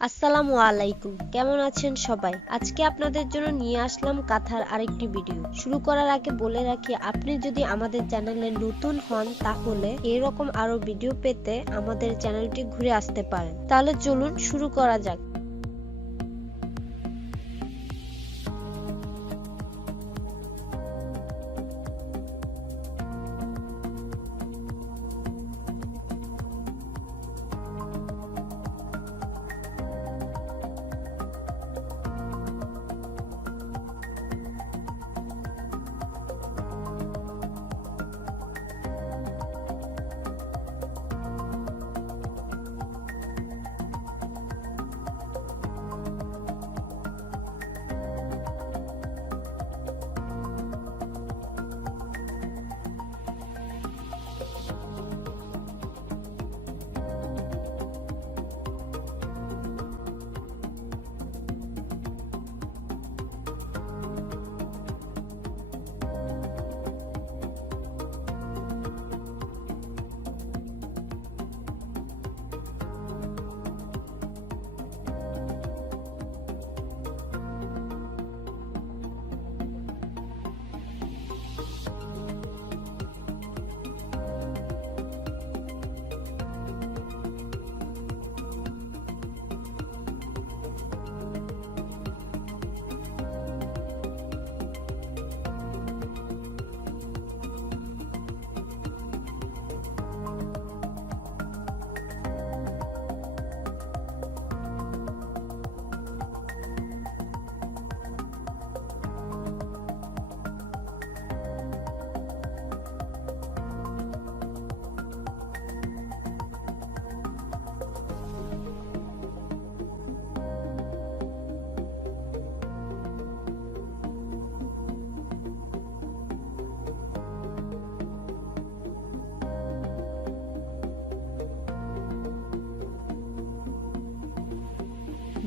আসসালামু আলাইকুম, কেমন আছেন সবাই? আজকে আপনাদের জন্য নিয়ে আসলাম কাঁথার আরেকটি ভিডিও। শুরু করার আগে বলে রাখি, আপনি যদি আমাদের চ্যানেলে নতুন হন তাহলে এরকম আরো ভিডিও পেতে আমাদের চ্যানেলটি ঘুরে আসতে পারেন। তাহলে চলুন শুরু করা যাক।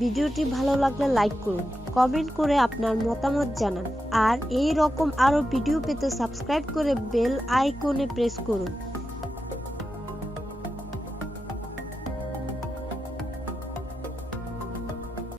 ভিডিওটি ভালো লাগলে লাইক করুন, কমেন্ট করে আপনার মতামত জানান, আর এই রকম আরো ভিডিও পেতে সাবস্ক্রাইব করে বেল আইকনে প্রেস করুন।